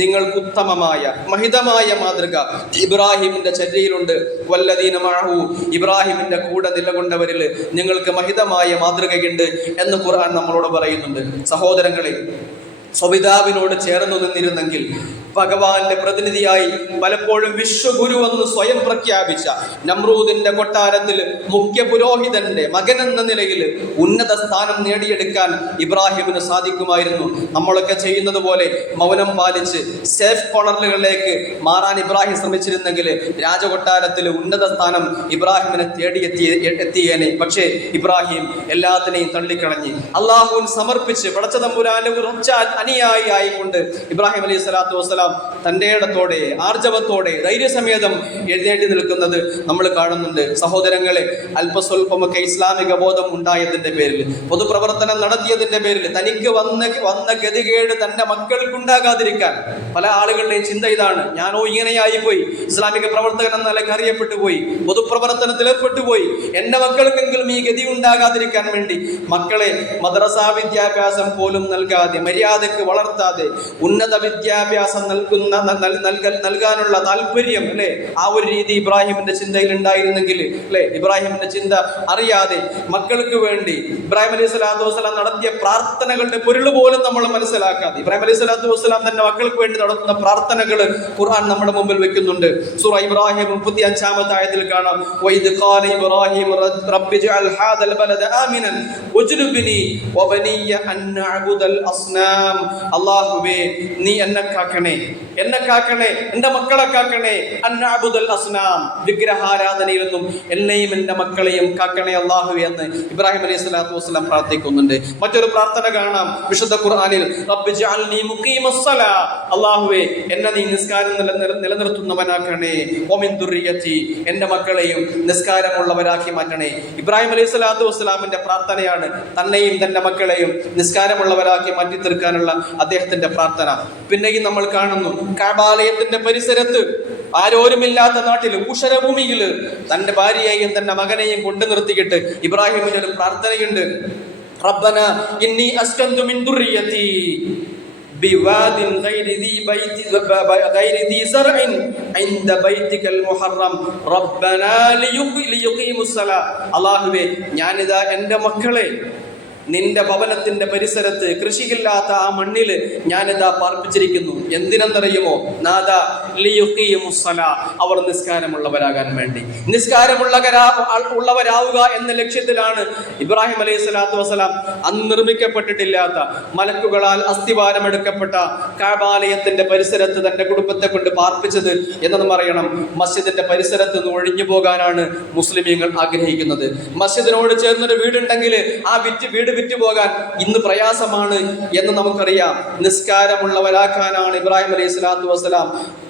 നിങ്ങൾക്ക് ഉത്തമമായ മഹിതമായ മാതൃക ഇബ്രാഹിമിന്റെ ചര്യയിലുണ്ട്. വല്ലദീന മഅഹു, ഇബ്രാഹിമിന്റെ കൂടെ നിലകൊണ്ടവരിൽ നിങ്ങൾക്ക് മഹിതമായ മാതൃകയുണ്ട് എന്ന് ഖുർആൻ നമ്മളോട് പറയുന്നുണ്ട്. സഹോദരങ്ങളെ, സ്വപിതാവിനോട് ചേർന്നു നിന്നിരുന്നെങ്കിൽ ഭഗവാന്റെ പ്രതിനിധിയായി പലപ്പോഴും വിശ്വഗുരു എന്ന് സ്വയം പ്രഖ്യാപിച്ച നമ്രൂദിന്റെ കൊട്ടാരത്തിൽ മുഖ്യ പുരോഹിതന്റെ മകൻ എന്ന നിലയിൽ ഉന്നത സ്ഥാനം നേടിയെടുക്കാൻ ഇബ്രാഹിമിന് സാധിക്കുമായിരുന്നു. നമ്മളൊക്കെ ചെയ്യുന്നത് പോലെ മൗനം പാലിച്ച് സേഫ് കോർണറുകളിലേക്ക് മാറാൻ ഇബ്രാഹിം ശ്രമിച്ചിരുന്നെങ്കിൽ രാജകൊട്ടാരത്തിൽ ഉന്നത സ്ഥാനം ഇബ്രാഹിമിനെ എത്തിയേനെ. പക്ഷേ ഇബ്രാഹിം എല്ലാത്തിനെയും തള്ളിക്കളഞ്ഞ് അള്ളാഹുവിന് സമർപ്പിച്ച് പടച്ച തമ്പുരാന്റെ ഉറച്ച അനുയായി ആയിക്കൊണ്ട് ഇബ്രാഹിം അലൈഹി സ്വലാത്തു വസ്സലാം തന്റെ ഇടത്തോടെ ആർജവത്തോടെ ധൈര്യസമേതം എഴുന്നേറ്റ് നിൽക്കുന്നത് നമ്മൾ കാണുന്നുണ്ട്. സഹോദരങ്ങളെ, അല്പസ്വല്പമൊക്കെ ഇസ്ലാമിക ബോധം ഉണ്ടായതിന്റെ പേരിൽ, പൊതുപ്രവർത്തനം നടത്തിയതിന്റെ പേരിൽ തനിക്ക് വന്ന ഗതികേട് തന്റെ മക്കൾക്കുണ്ടാകാതിരിക്കാൻ പല ആളുകളുടെയും ചിന്ത ഇതാണ്: ഞാനോ ഇങ്ങനെയായി പോയി, ഇസ്ലാമിക പ്രവർത്തകൻ എന്ന നിലയ്ക്ക് അറിയപ്പെട്ടു പോയി, പൊതുപ്രവർത്തനത്തിൽ ഏർപ്പെട്ടു പോയി, എന്റെ മക്കൾക്കെങ്കിലും ഈ ഗതി ഉണ്ടാകാതിരിക്കാൻ വേണ്ടി മക്കളെ മദ്രസാ വിദ്യാഭ്യാസം പോലും നൽകാതെ, മര്യാദക്ക് വളർത്താതെ, ഉന്നത വിദ്യാഭ്യാസം നൽകാനുള്ള താല്പര്യം, അല്ലെ, ആ ഒരു രീതി ഇബ്രാഹിമിന്റെ ചിന്തയിൽ ഉണ്ടായിരുന്നെങ്കിൽ, അല്ലെ, ഇബ്രാഹിമിന്റെ ചിന്ത അറിയാതെ മക്കൾക്ക് വേണ്ടി ഇബ്രാഹിം അലൈഹി സ്വലാത്തു വസ്സലാം നടത്തിയ പ്രാർത്ഥനകളുടെ പൊരുൾ പോലും നമ്മൾ മനസ്സിലാക്കാതെ, ഇബ്രാഹിം അലൈഹി സ്വലാത്തു വസ്സലാം തന്നെ മക്കൾക്ക് വേണ്ടി നടത്തുന്ന പ്രാർത്ഥനകൾ ഖുർആൻ നമ്മുടെ മുമ്പിൽ വെക്കുന്നുണ്ട്. സൂറ ഇബ്രാഹിം 35-ാമത്തെ ആയത്തിൽ കാണാം: വഇദ് ഖാല ഇബ്രാഹിം റബ്ബി ജഅൽ ഹാദൽ ബലദ ആമിനൻ വജ്നുബ്നി വബനിയ അൻ നഅബുദൽ അസ്നാം. അല്ലാഹുവേ, നീ എന്നെ കാക്കണേ, എന്റെ മക്കളെ കാക്കണേ. അൻ നഅബുദൽ അസ്നാം, വിഗ്രഹാരാധനയിൽ നിന്നും എന്നെയും എന്റെ മക്കളെയും കാക്കണേ അല്ലാഹുവേ എന്ന് ഇബ്രാഹിം അലൈഹി സ്വലാത്തു വസ്സലാം പ്രാർത്ഥിക്കുന്നുണ്ട്. മറ്റൊരു പ്രാർത്ഥന കാണാം വിശുദ്ധ ഖുർആനിൽ: റബ്ബി ജഅൽനി മുഖീമസ്സലാ, അല്ലാഹുവേ, എന്നെ നീ നിസ്കാരം നിലനിർത്തുന്നവനാക്കണേ. വമിൻ ദുർരിയതി, എന്റെ മക്കളെയും നിസ്കാരമുള്ളവരാക്കി മാറ്റണേ. ഇബ്രാഹിം അലൈഹി സ്വലാത്തു വസ്സലാമിന്റെ പ്രാർത്ഥനയാണ് തന്നെയും തന്റെ മക്കളെയും നിസ്കാരമുള്ളവരാക്കി മാറ്റി തീർക്കാനുള്ള അദ്ദേഹത്തിന്റെ പ്രാർത്ഥന. പിന്നെയും നമ്മൾ കാണുന്നു കഅബാലയത്തിന്റെ പരിസരത്ത് ആരോരുമില്ലാത്ത നാട്ടിൽ ഊഷരഭൂമിയിൽ തന്റെ ഭാര്യയെയും തന്റെ മകനെയും കൊണ്ടു നിർത്തിയിട്ട് ഇബ്രാഹിമിന്റെ ഒരു പ്രാർത്ഥനയുണ്ട്: റബ്ബന ഇന്നി അസ്കന്തു മിൻ ദുർരിയതി ബിവാദിൻ ഗൈരി ദീ സർഇൻ ഇൻദ ബൈതികൽ മുഹറം റബ്ബനാ ലിയുഖീമുസ്സലാ. അല്ലാഹുവേ, ഞാനിതാ എൻ്റെ മക്കളെ നിന്റെ ഭവനത്തിന്റെ പരിസരത്ത് കൃഷിയില്ലാത്ത ആ മണ്ണില് ഞാനിതാ പാർപ്പിച്ചിരിക്കുന്നു. എന്തിനെന്നറിയുമോ? നാദ ലിയുഖീമുസ്സലാ, അവർ നിസ്കാരമുള്ളവരാകാൻ വേണ്ടി, നിസ്കാരമുള്ളവരാവുക എന്ന ലക്ഷ്യത്തിലാണ് ഇബ്രാഹിം അലൈഹി സ്വലാത്തു വസ്സലാം അന്ന് നിർമ്മിക്കപ്പെട്ടിട്ടില്ലാത്ത, മലക്കുകളാൽ അസ്ഥിവാരമെടുക്കപ്പെട്ട കഅബാലയത്തിന്റെ പരിസരത്ത് തന്റെ കുടുംബത്തെ കൊണ്ട് പാർപ്പിച്ചത് എന്നതും അറിയണം. മസ്ജിദിന്റെ പരിസരത്ത് നിന്ന് ഒഴിഞ്ഞു പോകാനാണ് മുസ്ലിമീങ്ങൾ ആഗ്രഹിക്കുന്നത്. മസ്ജിദിനോട് ചേർന്നൊരു വീടുണ്ടെങ്കിൽ ആ വീട് വിറ്റുപോകാൻ ഇന്ന് പ്രയാസമാണ് എന്ന് നമുക്കറിയാം. നിസ്കാരമുള്ളവരാക്കാനാണ് ഇബ്രാഹിം അലൈഹി സ്വലാത്തു വസ്സലാം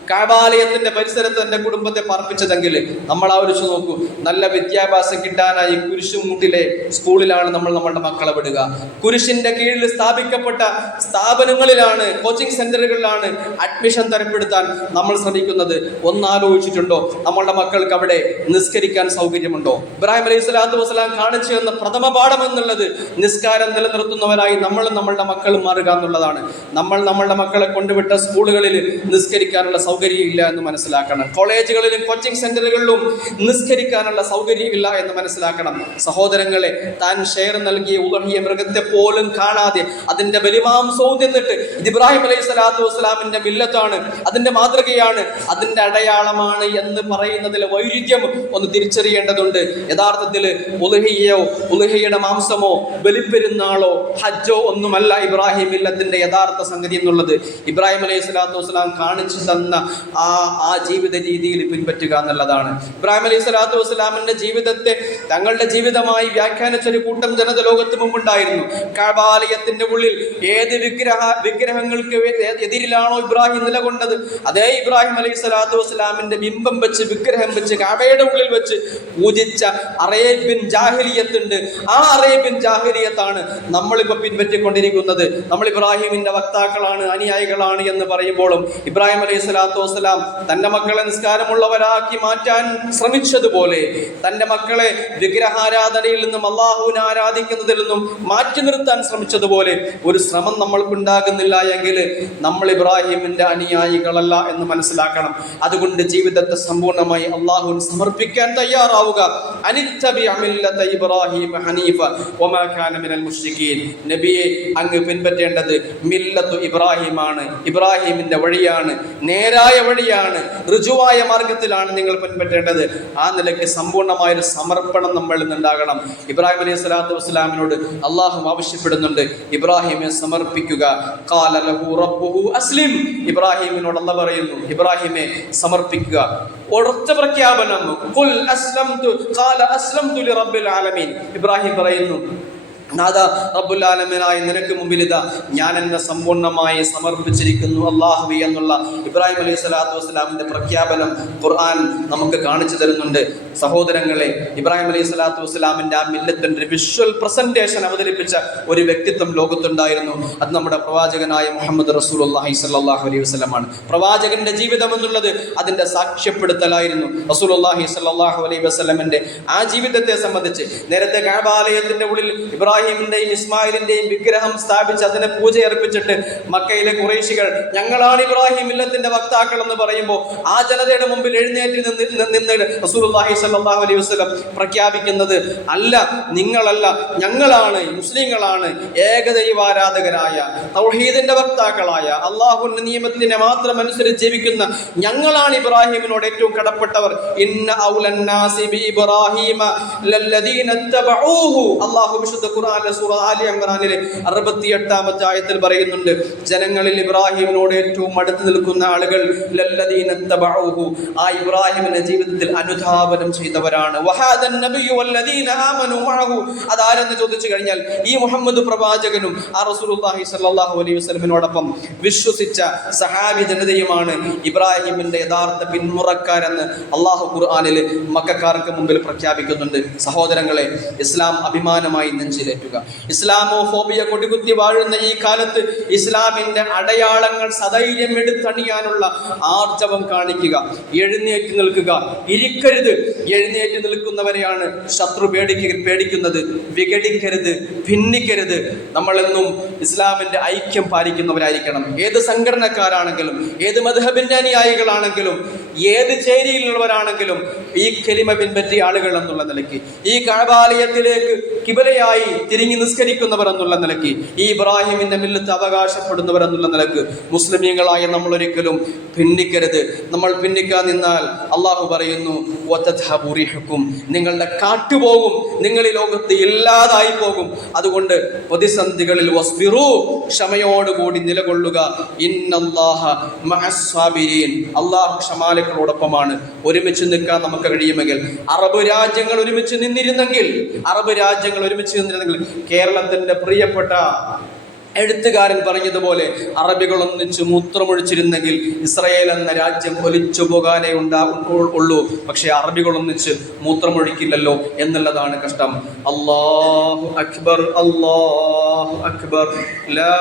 കഅബാലയത്തിന്റെ പരിസരത്ത് തന്റെ കുടുംബത്തെ പാർപ്പിച്ചതെങ്കിൽ നമ്മൾ ആലോചിച്ച് നോക്കൂ. നല്ല വിദ്യാഭ്യാസം കിട്ടാനായി കുരിശുമുട്ടിലെ സ്കൂളിലാണ് നമ്മൾ നമ്മളുടെ മക്കളെ വിടുക. കുരിശിന്റെ കീഴിൽ സ്ഥാപിക്കപ്പെട്ട സ്ഥാപനങ്ങളിലാണ്, കോച്ചിങ് സെന്ററുകളിലാണ് അഡ്മിഷൻ തരപ്പെടുത്താൻ നമ്മൾ ശ്രമിക്കുന്നത്. ഒന്നാലോചിച്ചിട്ടുണ്ടോ നമ്മളുടെ മക്കൾക്ക് അവിടെ നിസ്കരിക്കാൻ സൗകര്യമുണ്ടോ? ഇബ്രാഹിം അലൈഹി സ്വലാത്തു വസ്സലാം കാണിച്ചു തന്ന പ്രഥമ പാഠം എന്നുള്ളത് നിസ്കാരം നിലനിർത്തുന്നവരായി നമ്മളുടെ മക്കളും മാറുക എന്നുള്ളതാണ്. നമ്മളുടെ മക്കളെ കൊണ്ടുവിട്ട സ്കൂളുകളിൽ നിസ്കരിക്കാനുള്ള സൗകര്യമില്ല എന്ന് മനസ്സിലാക്കണം. കോളേജുകളിലും കോച്ചിങ് സെന്ററുകളിലും നിസ്കരിക്കാനുള്ള സൗകര്യമില്ല എന്ന് മനസ്സിലാക്കണം. സഹോദരങ്ങളെ, താൻ ഷെയർ നൽകിയ ഉളഹിയ മൃഗത്തെ പോലും കാണാതെ അതിന്റെ ബലിമാംസവും തിന്നിട്ട് ഇത് ഇബ്രാഹിം അലൈഹി സ്വലാത്തു വസ്സലാമിന്റെ മില്ലത്താണ്, അതിന്റെ മാതൃകയാണ്, അതിന്റെ അടയാളമാണ് എന്ന് പറയുന്നതിലെ വൈരുദ്ധ്യം ഒന്ന് തിരിച്ചറിയേണ്ടതുണ്ട്. യഥാർത്ഥത്തിൽ ഉളുഹിയയുടെ മാംസമോ ബലിപ്പെരുന്നാളോ ഹജ്ജോ ഒന്നുമല്ല ഇബ്രാഹിം മില്ലത്തിന്റെ യഥാർത്ഥ സംഗതി എന്നുള്ളത്. ഇബ്രാഹിം അലൈഹി സ്വലാത്തു വസ്സലാം കാണിച്ചു തന്ന ആ ജീവിത രീതിയിൽ പിൻപറ്റുക എന്നുള്ളതാണ്. ഇബ്രാഹിം അലൈഹി സ്വലാത്തു വസ്സലാമിന്റെ ജീവിതത്തെ തങ്ങളുടെ ജീവിതമായി വ്യാഖ്യാനിച്ച ഒരു കൂട്ടം ജനത ലോകത്ത് മുമ്പുണ്ടായിരുന്നു. കഅബാലയത്തിന്റെ ഉള്ളിൽ ഏത് വിഗ്രഹങ്ങൾക്ക് എതിരിലാണോ ഇബ്രാഹിം നിലകൊണ്ടത്, അതേ ഇബ്രാഹിം അലൈഹി സ്വലാത്തു വസ്സലാമിന്റെ ബിംബം വെച്ച്, വിഗ്രഹം വെച്ച്, കഅബയുടെ ഉള്ളിൽ വെച്ച് പൂജിച്ച അറേബ്യൻ ജാഹിലിയത്തുണ്ട്. ആ അറേബ്യൻ ജാഹിലിയത്താണ് നമ്മളിപ്പോൾ പിൻപറ്റിക്കൊണ്ടിരിക്കുന്നത്. നമ്മൾ ഇബ്രാഹിമിന്റെ വക്താക്കളാണ്, അനുയായികളാണ് എന്ന് പറയുമ്പോഴും ഇബ്രാഹിം അലൈഹി സ്വലാത്തു വസ്സലാം തന്റെ മക്കളെ നിസ്കാരമുള്ളവരാക്കി മാറ്റാൻ ശ്രമിച്ചതുപോലെ, തന്റെ മക്കളെ വിഗ്രഹാരാധനയിൽ നിന്നും അള്ളാഹുവിനെ ആരാധിക്കുന്നതിൽ നിന്നും മാറ്റി നിർത്താൻ ശ്രമിച്ചതുപോലെ ഒരു ശ്രമം നമ്മൾക്കുണ്ടാകുന്നില്ല എങ്കിൽ നമ്മൾ ഇബ്രാഹിമിന്റെ അനുയായികളല്ല എന്ന് മനസ്സിലാക്കണം. അതുകൊണ്ട് ജീവിതത്തെ സമ്പൂർണ്ണമായി അള്ളാഹുവിന് സമർപ്പിക്കാൻ തയ്യാറാവുക. ഇബ്രാഹിം ഹനീഫ വമാ കാന മിനൽ മുശ്രികീൻ. നബിയെ അങ്ങ് പിൻപറ്റേണ്ടത് മില്ലത്തു ഇബ്രാഹിമാണ്, ഇബ്രാഹിമിന്റെ വഴിയാണ്, നേരായ വഴിയാണ്, ഋജുവായ മാർഗത്തിലാണ് നിങ്ങൾ പിൻപറ്റേണ്ടത്. ആ നിലയ്ക്ക് സമ്പൂർണ്ണമായൊരു സമർപ്പണം നമ്മളിൽ നിന്നുണ്ടാകണം. ഇബ്രാഹിം അലൈഹി സ്വലാത്തു വസ്സലാമിനോട് അള്ളാഹു ആവശ്യപ്പെടുന്നുണ്ട്, ഇബ്രാഹിമെ സമർപ്പിക്കുക. ഖാല ലഹു റബ്ബുഹു അസ്ലിം. ഇബ്രാഹിമിനോട് അല്ലാഹു പറയുന്നു, ഇബ്രാഹിമെ സമർപ്പിക്കുക. ഒരൊറ്റ പ്രഖ്യാപനം, ഖുൽ അസ്ലംതു ഖാല അസ്ലംതു ലിറബ്ബിൽ ആലമീൻ. ഇബ്രാഹിം പറയുന്നു, നാദാ റബ്ബുൽ ആലമീനായ നിനക്ക് മുമ്പിൽ ഇതാ ഞാൻ എന്നെ സമ്പൂർണ്ണമായി സമർപ്പിച്ചിരിക്കുന്നു അല്ലാഹുവേ എന്നുള്ള ഇബ്രാഹിം അലൈഹി സ്വലാത്തു വസ്സലാമിന്റെ പ്രഖ്യാപനം ഖുർആൻ നമുക്ക് കാണിച്ചു തരുന്നുണ്ട്. സഹോദരങ്ങളെ, ഇബ്രാഹിം അലൈഹി സ്വലാത്തു വസ്സലാമിന്റെ ആ മില്ലത്തിന്റെ വിഷ്വൽ പ്രസന്റേഷൻ അവതരിപ്പിച്ച ഒരു വ്യക്തിത്വം ലോകത്തുണ്ടായിരുന്നു. അത് നമ്മുടെ പ്രവാചകനായ മുഹമ്മദ് റസൂലുള്ളാഹി സ്വല്ലല്ലാഹു അലൈഹി വസല്ലമാണ്. പ്രവാചകന്റെ ജീവിതം എന്നുള്ളത് അതിന്റെ സാക്ഷ്യപ്പെടുത്തലായിരുന്നു. റസൂലുള്ളാഹി സ്വല്ലല്ലാഹു അലൈഹി വസല്ലമന്റെ ആ ജീവിതത്തെ സംബന്ധിച്ച് നേരത്തെ കഅബാലയത്തിന്റെ ഉള്ളിൽ ഇബ്രാഹിമിന്റെയും ഇസ്മായിലിന്റെയും വിഗ്രഹം സ്ഥാപിച്ച് അതിനെ പൂജയർപ്പിച്ചിട്ട് മക്കയിലെ ഖുറൈശികൾ ഞങ്ങളാണ് ഇബ്രാഹിം മില്ലത്തിന്റെ വക്താക്കൾ എന്ന് പറയുമ്പോൾ ആ ജനതയുടെ മുമ്പിൽ എഴുന്നേറ്റ് നിന്ന് റസൂലുള്ളാഹി സ്വല്ലല്ലാഹു അലൈഹി വസല്ലം പ്രഖ്യാപിക്കുന്നത്, അല്ല, നിങ്ങളല്ല, ഞങ്ങളാണ്, മുസ്ലിങ്ങളാണ്, ഏകദൈവാരാധകരായ തൗഹീദിന്റെ വക്താക്കളായ അള്ളാഹുവിന്റെ നിയമത്തിനെ മാത്രം അനുസരിച്ച് ജീവിക്കുന്ന ഞങ്ങളാണ് ഇബ്രാഹിമിനോട് ഏറ്റവും കടപ്പെട്ടവർ. ഇന്ന ഔലന്നാസി ബി ഇബ്രാഹിമ ലല്ലദീന തബഊഹു. അല്ലാഹു വിശുദ്ധ ഖുർആനിലെ സൂറ ആലി ഇംറാനിലെ 68ാമത്തെ ആയത്തിൽ പറയുന്നുണ്ട്, ജനങ്ങളിൽ ഇബ്രാഹിമിനോട് ഏറ്റവും അടുത്ത് നിൽക്കുന്ന ആളുകൾ ലല്ലദീന തബഊഹു, ആ ഇബ്രാഹിമിന്റെ ജീവിതത്തിൽ അനുധാവനം ചെയ്തവരാണ്. വഹാദൻ നബിയ്യു വല്ലദീന ആമനു മഅഹു. അതാരെന്ന് ചോദിച്ചു കഴിഞ്ഞാൽ ഈ മുഹമ്മദ് പ്രവാചകനും ആ റസൂലുള്ളാഹി സ്വല്ലല്ലാഹു അലൈഹി വസല്ലമിനോടൊപ്പം വിശ്വസിച്ച സഹാബി ജനതയുമാണ് ഇബ്രാഹിമിന്റെ യഥാർത്ഥ പിന്മുറക്കാരെന്ന് അല്ലാഹു ഖുർആനിൽ മക്കക്കാർക്ക് മുമ്പിൽ പ്രഖ്യാപിക്കുന്നുണ്ട്. സഹോദരങ്ങളെ, ഇസ്ലാം അഭിമാനമായി നെഞ്ചിലേറ്റുക. ഇസ്ലാമോഫോബിയ കൊടികുത്തി വാഴുന്ന ഈ കാലത്ത് ഇസ്ലാമിന്റെ അടയാളങ്ങൾ സധൈര്യം എടുത്തണിയാനുള്ള ആർജവം കാണിക്കുക. എഴുന്നേറ്റ് നിൽക്കുക, ഇരിക്കരുത്. എഴുന്നേറ്റ് നിൽക്കുന്നവരെയാണ് ശത്രു പേടിക്കുന്നത്. വിഘടിക്കരുത്, ഭിന്നിക്കരുത്. നമ്മളെന്നും ഇസ്ലാമിന്റെ ഐക്യം പാലിക്കുന്നവരായിരിക്കണം. ഏത് സംഘടനക്കാരാണെങ്കിലും, ഏത് മദ്ഹബിന്റെ അനുയായികളാണെങ്കിലും, ഏത് ചേരിയിലുള്ളവരാണെങ്കിലും ഈ കലിമ പിൻപറ്റിയ ആളുകൾ എന്നുള്ള നിലയ്ക്ക്, ഈ കഅബാലയത്തിലേക്ക് കിബലയായി തിരിഞ്ഞു നിസ്കരിക്കുന്നവർ എന്നുള്ള നിലയ്ക്ക്, ഈ ഇബ്രാഹിമിന്റെ മില്ലത്ത് അവകാശപ്പെടുന്നവർ എന്നുള്ള നിലക്ക് മുസ്ലിമീങ്ങളായ നമ്മൾ ഒരിക്കലും ഭിന്നിക്കരുത്. നമ്മൾ ഭിന്നിക്കാൻ നിന്നാൽ അള്ളാഹു പറയുന്നു, നിങ്ങളുടെ കാട്ടുപോകും, നിങ്ങൾ ഈ ലോകത്ത് ഇല്ലാതായി പോകും. അതുകൊണ്ട് പ്രതിസന്ധികളിൽ വസ്ബിറൂ, ക്ഷമയോടുകൂടി നിലകൊള്ളുക. ഇന്നല്ലാഹ മഅസ് സാബിരീൻ, അള്ളാഹു ക്ഷമാലുക്കളോടൊപ്പമാണ്. ഒരുമിച്ച് നിൽക്കാൻ നമുക്ക് കഴിയുമെങ്കിൽ, അറബ് രാജ്യങ്ങൾ ഒരുമിച്ച് നിന്നിരുന്നെങ്കിൽ, കേരളത്തിന്റെ പ്രിയപ്പെട്ട എഴുത്തുകാരൻ പറഞ്ഞതുപോലെ അറബികൾ ഒന്നിച്ച് മൂത്രമൊഴിച്ചിരുന്നെങ്കിൽ ഇസ്രായേൽ എന്ന രാജ്യം ഒലിച്ചു പോകാനേ ഉള്ളൂ. പക്ഷെ അറബികൾ ഒന്നിച്ച് മൂത്രമൊഴിക്കില്ലല്ലോ എന്നുള്ളതാണ് കഷ്ടം. അല്ലാഹു അക്ബർ, അല്ലാഹു അക്ബർ, ലാ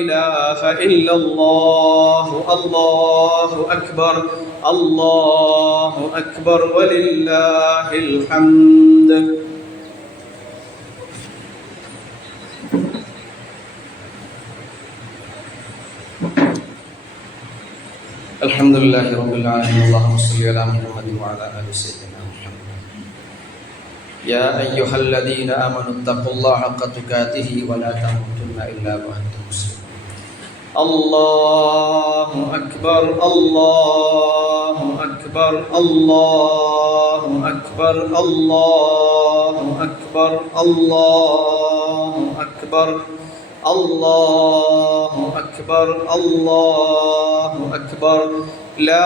ഇലാഹ ഇല്ലല്ലാഹു, അല്ലാഹു അക്ബർ, അല്ലാഹു അക്ബർ, വലില്ലാഹിൽ ഹംദ്. അൽഹംദുലില്ലാഹി റബ്ബിൽ ആലമീൻ. അല്ലാഹുമ്മ സ്വല്ലി അലാ മുഹമ്മദ് വഅലാ ആലി സയ്യിദിനാ മുഹമ്മദ്. യാ അയ്യുഹല്ലദീന ആമനു തഖുല്ലാഹ ഹഖ്ക തുഖാതിഹി വലാ തമൂതുന്ന ഇല്ലാ വഅൻതും മുസ്ലിമൂൻ. അല്ലാഹു അക്ബർ, അല്ലാഹു അക്ബർ, അല്ലാഹു അക്ബർ, അല്ലാഹു അക്ബർ, അല്ലാഹു അക്ബർ, അല്ലാഹു അക്ബർ, അല്ലാഹു അക്ബർ, ലാ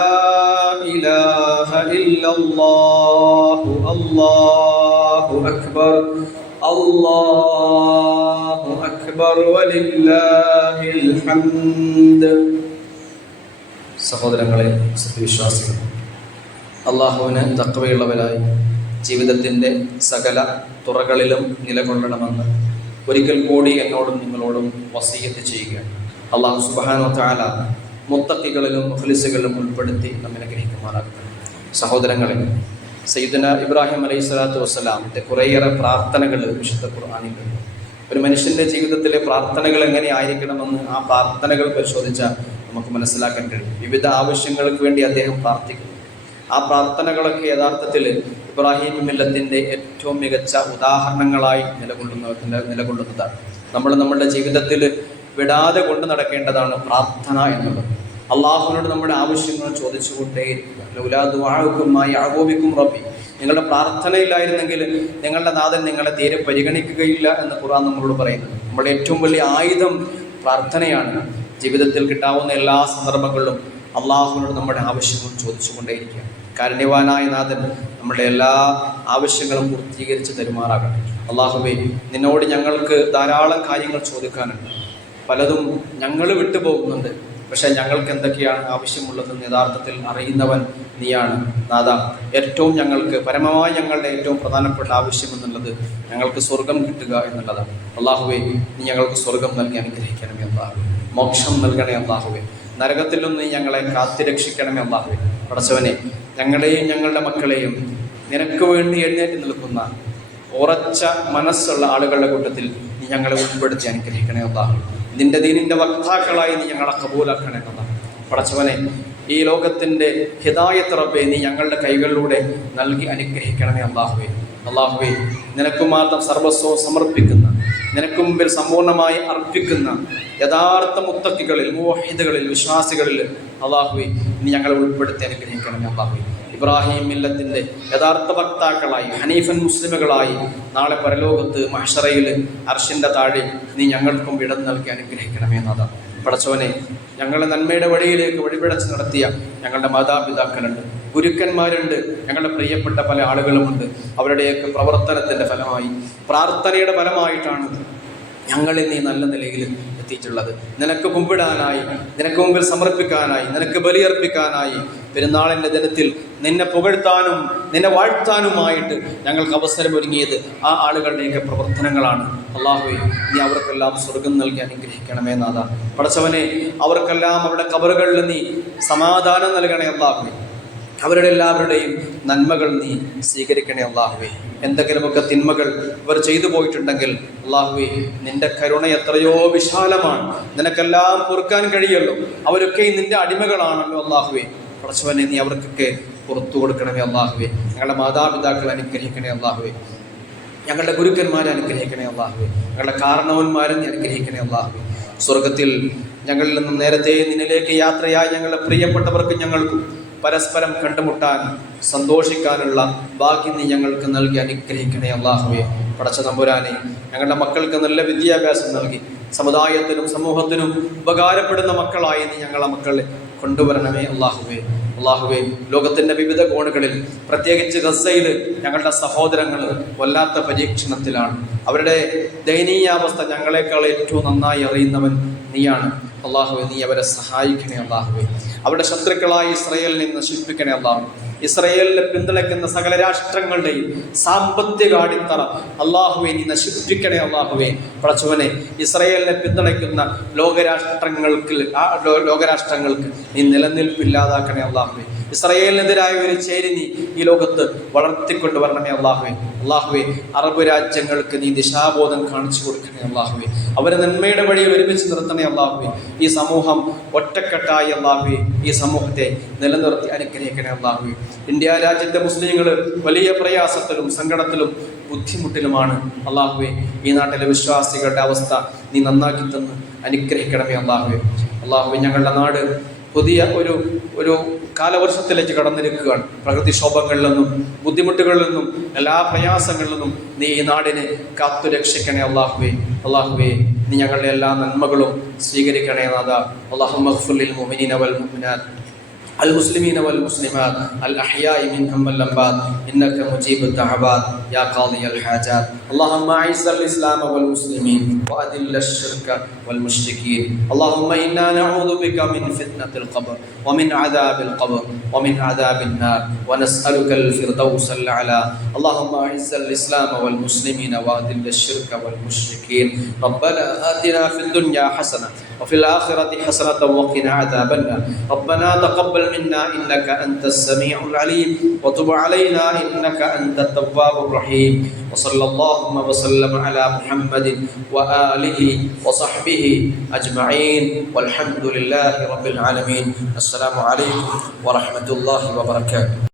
ഇലാഹ ഇല്ലല്ലാഹു അല്ലാഹു അക്ബർ അല്ലാഹു അക്ബർ വലില്ലാഹിൽ ഹംദ്. സഹോദരങ്ങളെ, സത്യവിശ്വാസികൾ, അള്ളാഹുവിന് തഖ്വയുള്ളവരായി ജീവിതത്തിൻ്റെ സകല തുറകളിലും നിലകൊള്ളണമെന്ന് ഒരിക്കൽ കൂടി എന്നോടും നിങ്ങളോടും വസിയ്യത്ത് ചെയ്യുകയാണ്. അള്ളാഹു സുബ്ഹാനഹു വ തആല മുത്തഖികളിലും മുഖ്ലിസുകളിലും ഉൾപ്പെടുത്തി നമ്മെ അനുഗ്രഹിക്കുമാറാകട്ടെ. സഹോദരങ്ങളെ, സയ്യിദുന ഇബ്രാഹിം അലൈഹി സ്വലാത്തു വസ്സലാമിൻ്റെ കുറേയേറെ പ്രാർത്ഥനകൾ വിശുദ്ധ ഖുർആനിലുണ്ട്. ഒരു മനുഷ്യൻ്റെ ജീവിതത്തിലെ പ്രാർത്ഥനകൾ എങ്ങനെയായിരിക്കണമെന്ന് ആ പ്രാർത്ഥനകൾ പരിശോധിച്ചാൽ നമുക്ക് മനസ്സിലാക്കാൻ കഴിയും. വിവിധ ആവശ്യങ്ങൾക്ക് വേണ്ടി അദ്ദേഹം പ്രാർത്ഥിക്കുന്നു. ആ പ്രാർത്ഥനകളൊക്കെ യഥാർത്ഥത്തിൽ ഇബ്രാഹിം മില്ലത്തിൻ്റെ ഏറ്റവും മികച്ച ഉദാഹരണങ്ങളായി നിലകൊള്ളുന്നതാണ്. നമ്മൾ നമ്മുടെ ജീവിതത്തിൽ വിടാതെ കൊണ്ട് നടക്കേണ്ടതാണ് പ്രാർത്ഥന എന്നുള്ളത്. അള്ളാഹുവിനോട് നമ്മുടെ ആവശ്യങ്ങൾ ചോദിച്ചുകൊണ്ടേയിരിക്കുക. ലൗലാ ദുആഉകും മാ യഅബൂബിക്കും റബ്ബി. നിങ്ങളുടെ പ്രാർത്ഥനയില്ലായിരുന്നെങ്കിൽ നിങ്ങളുടെ നാഥൻ നിങ്ങളെ തീരെ പരിഗണിക്കുകയില്ല എന്ന് ഖുർആൻ നമ്മളോട് പറയുന്നത്. നമ്മുടെ ഏറ്റവും വലിയ ആയുധം പ്രാർത്ഥനയാണ്. ജീവിതത്തിൽ കിട്ടാവുന്ന എല്ലാ സന്ദർഭങ്ങളിലും അള്ളാഹുവിനോട് നമ്മുടെ ആവശ്യങ്ങൾ ചോദിച്ചുകൊണ്ടേയിരിക്കുക. കാരുണ്യവാനായ നാഥൻ നമ്മുടെ എല്ലാ ആവശ്യങ്ങളും പൂർത്തീകരിച്ച് തരുമാറാകട്ടെ. അള്ളാഹുവേ, നിന്നോട് ഞങ്ങൾക്ക് ധാരാളം കാര്യങ്ങൾ ചോദിക്കാനുണ്ട്. പലതും ഞങ്ങൾ വിട്ടുപോകുന്നുണ്ട്. പക്ഷേ ഞങ്ങൾക്ക് എന്തൊക്കെയാണ് ആവശ്യമുള്ളതെന്ന് യഥാർത്ഥത്തിൽ അറിയുന്നവൻ നീയാണ് നാഥ. ഏറ്റവും ഞങ്ങൾക്ക് പരമമായി ഞങ്ങളുടെ ഏറ്റവും പ്രധാനപ്പെട്ട ആവശ്യമെന്നുള്ളത് ഞങ്ങൾക്ക് സ്വർഗം കിട്ടുക എന്നുള്ളതാണ്. അള്ളാഹുവേ, നീ ഞങ്ങൾക്ക് സ്വർഗം നൽകി അനുഗ്രഹിക്കണമേ അള്ളാഹുവേ. മോക്ഷം നൽകണേ അള്ളാഹുവേ. നരകത്തിൽ നിന്ന് ഞങ്ങളെ കാത്തിരക്ഷിക്കണമേ അള്ളാഹുവേ. പടച്ചവനെ, ഞങ്ങളെയും ഞങ്ങളുടെ മക്കളെയും നിനക്ക് വേണ്ടി എഴുന്നേറ്റ് നിൽക്കുന്ന ഉറച്ച മനസ്സുള്ള ആളുകളുടെ കൂട്ടത്തിൽ നീ ഞങ്ങളെ ഉൾപ്പെടുത്തി അനുഗ്രഹിക്കണേ അള്ളാഹുവേ. നിന്റെ ദീനിൻ്റെ വക്താക്കളായി നീ ഞങ്ങളെ കബൂലാക്കണേ അള്ളാഹുവേ. പടച്ചവനെ, ഈ ലോകത്തിൻ്റെ ഹിദായത്ത് റബ്ബേ നീ ഞങ്ങളുടെ കൈകളിലൂടെ നൽകി അനുഗ്രഹിക്കണമേ അള്ളാഹുവേ. അള്ളാഹുവേ, നിനക്ക് മാത്രം സർവസ്വം സമർപ്പിക്കുന്ന, നിനക്ക് മുമ്പിൽ സമ്പൂർണ്ണമായി അർപ്പിക്കുന്ന യഥാർത്ഥ മുത്തഖികളിൽ, മുവഹിദുകളിൽ, വിശ്വാസികളിൽ അള്ളാഹുവേ നീ ഞങ്ങളെ ഉൾപ്പെടുത്തി അനുഗ്രഹിക്കണമേ അള്ളാഹുവേ. ഇബ്രാഹിം മില്ലത്തിൻ്റെ യഥാർത്ഥ വക്താക്കളായി, ഹനീഫൻ മുസ്ലിമുകളായി നാളെ പരലോകത്ത് മഹ്ശറയിൽ അർശിൻ്റെ താഴെ നീ ഞങ്ങൾക്കും ഇടം നൽകി അനുഗ്രഹിക്കണമേ നാഥ. പടച്ചവനെ, ഞങ്ങളെ നന്മയുടെ വഴിയിലേക്ക് വഴിപിടച്ച് നടത്തിയ ഞങ്ങളുടെ മാതാപിതാക്കളുണ്ട്, ഗുരുക്കന്മാരുണ്ട്, ഞങ്ങളുടെ പ്രിയപ്പെട്ട പല ആളുകളുമുണ്ട്. അവരുടെയൊക്കെ പ്രവർത്തനത്തിൻ്റെ ഫലമായി, പ്രാർത്ഥനയുടെ ഫലമായിട്ടാണ് ഞങ്ങളെ നീ നല്ല നിലയിൽ എത്തിയിട്ടുള്ളത്. നിനക്ക് കുമ്പിടാനായി, നിനക്ക് മുമ്പിൽ സമർപ്പിക്കാനായി, നിനക്ക് ബലിയർപ്പിക്കാനായി പെരുന്നാളിൻ്റെ ദിനത്തിൽ നിന്നെ പുകഴ്ത്താനും നിന്നെ വാഴ്ത്താനുമായിട്ട് ഞങ്ങൾക്ക് അവസരമൊരുങ്ങിയത് ആ ആളുകളുടെയൊക്കെ പ്രവർത്തനങ്ങളാണ്. അള്ളാഹുവേ, നീ അവർക്കെല്ലാം സ്വർഗം നൽകി അനുഗ്രഹിക്കണമേ നാഥ. പടച്ചവനെ, അവർക്കെല്ലാം അവരുടെ ഖബറുകളിൽ നീ സമാധാനം നൽകണേ അള്ളാഹുവേ. അവരുടെ എല്ലാവരുടെയും നന്മകൾ നീ സ്വീകരിക്കണേ അള്ളാഹുവേ. എന്തെങ്കിലുമൊക്കെ തിന്മകൾ ഇവർ ചെയ്തു പോയിട്ടുണ്ടെങ്കിൽ അള്ളാഹുവേ, നിന്റെ കരുണ എത്രയോ വിശാലമാണ്, നിനക്കെല്ലാം പൊറുക്കാൻ കഴിയുള്ളൂ. അവരൊക്കെ നിന്റെ അടിമകളാണല്ലോ അള്ളാഹുവേ. പടച്ചവനെ, നീ അവർക്കൊക്കെ പുറത്തു കൊടുക്കണമേ അള്ളാഹുവേ. ഞങ്ങളുടെ മാതാപിതാക്കളെ അനുഗ്രഹിക്കണേ അള്ളാഹുവേ. ഞങ്ങളുടെ ഗുരുക്കന്മാരെ അനുഗ്രഹിക്കണേ അള്ളാഹുവേ. ഞങ്ങളുടെ കാരണവന്മാരെ നീ അനുഗ്രഹിക്കണേ അള്ളാഹുവേ. സ്വർഗത്തിൽ ഞങ്ങളിൽ നിന്നും നേരത്തെ നിന്നിലേക്ക് യാത്രയായി ഞങ്ങളുടെ പ്രിയപ്പെട്ടവർക്ക് ഞങ്ങൾക്കും പരസ്പരം കണ്ടുമുട്ടാൻ സന്തോഷിക്കാനുള്ള ഭാഗ്യം നീ ഞങ്ങൾക്ക് നൽകി അനുഗ്രഹിക്കണേ അള്ളാഹുവേ. പടച്ച തമ്പുരാനെ, ഞങ്ങളുടെ മക്കൾക്ക് നല്ല വിദ്യാഭ്യാസം നൽകി സമുദായത്തിനും സമൂഹത്തിനും ഉപകാരപ്പെടുന്ന മക്കളായി നീ ഞങ്ങളെ മക്കളെ കൊണ്ടുവരണമേ അള്ളാഹുവേ. അള്ളാഹുവേ, ലോകത്തിൻ്റെ വിവിധ കോണുകളിൽ, പ്രത്യേകിച്ച് ഗസയിൽ ഞങ്ങളുടെ സഹോദരങ്ങൾ വല്ലാത്ത പരീക്ഷണത്തിലാണ്. അവരുടെ ദയനീയാവസ്ഥ ഞങ്ങളെക്കാൾ ഏറ്റവും നന്നായി അറിയുന്നവൻ നീയാണ് അള്ളാഹുവേ. നീ അവരെ സഹായിക്കണേ അള്ളാഹുവേ. അവരുടെ ശത്രുക്കളായി ഇസ്രായേലിനെ നശിപ്പിക്കണേ അള്ളാഹു. ഇസ്രായേലിനെ പിന്തുണയ്ക്കുന്ന സകല രാഷ്ട്രങ്ങളുടെയും സാമ്പത്തിക അടിത്തറ അള്ളാഹുവെ നീ നശിപ്പിക്കണേ അള്ളാഹുവേ. പടച്ചവനെ, ഇസ്രായേലിനെ പിന്തുണയ്ക്കുന്ന ലോകരാഷ്ട്രങ്ങൾക്ക് നീ നിലനിൽപ്പില്ലാതാക്കണേ അള്ളാഹുവേ. ഇസ്രായേലിനെതിരായ ഒരു ചേരി നീ ഈ ലോകത്ത് വളർത്തിക്കൊണ്ടുവരണമേ അള്ളാഹുവേ. അള്ളാഹുവേ, അറബ് രാജ്യങ്ങൾക്ക് നീ ദിശാബോധം കാണിച്ചു കൊടുക്കണേ അള്ളാഹുവേ. അവരെ നന്മയുടെ വഴിയിൽ ഒരുമിച്ച് നിർത്തണേ അള്ളാഹുവേ. ഈ സമൂഹം ഒറ്റക്കെട്ടായി അള്ളാഹുവേ ഈ സമൂഹത്തെ നിലനിർത്തി അനുഗ്രഹിക്കണേ അള്ളാഹുവേ. ഇന്ത്യ രാജ്യത്തെ മുസ്ലിങ്ങൾ വലിയ പ്രയാസത്തിലും സങ്കടത്തിലും ബുദ്ധിമുട്ടിലുമാണ് അള്ളാഹുവേ. ഈ നാട്ടിലെ വിശ്വാസികളുടെ അവസ്ഥ നീ നന്നാക്കി തന്ന് അനുഗ്രഹിക്കണമേ അള്ളാഹുവേ. അള്ളാഹുവേ, ഞങ്ങളുടെ നാട് പുതിയ ഒരു കാലവർഷത്തിലേക്ക് കടന്നിരിക്കുകയാണ്. പ്രകൃതിക്ഷോഭങ്ങളിൽ നിന്നും ബുദ്ധിമുട്ടുകളിൽ നിന്നും എല്ലാ പ്രയാസങ്ങളിൽ നിന്നും നീ ഈ നാടിനെ കാത്തു രക്ഷിക്കണേ അള്ളാഹുവേ. അള്ളാഹുവേ, നീ ഞങ്ങളുടെ എല്ലാ നന്മകളും സ്വീകരിക്കണേ നാഥ. അല്ലാഹുമ്മ ഗ്ഫിർ ലിൽ മുഅ്മിനീന വൽ മുഅ്മിനാത്ത് المسلمين والمسلمات الأحياء منهم والأموات إنك مجيب الدعوات يا قاضي الحاجات. اللهم أعز الإسلام والمسلمين وأذل الشرك والمشركين. اللهم إنا نعوذ بك من فتنة القبر ومن عذاب القبر ومن عذاب النار ونسألك الفردوس الأعلى. اللهم أعز الإسلام والمسلمين وأذل الشرك والمشركين. ربنا آتنا في الدنيا حسنة وفي الآخرة حسنة وقنا عذاب النار. ربنا تقبل منا إنك أنت السميع العليم وتب علينا إنك أنت التواب الرحيم. وصلى اللهم وسلم على محمد وآله وصحبه أجمعين والحمد لله رب العالمين. السلام عليكم ورحمة الله وبركاته.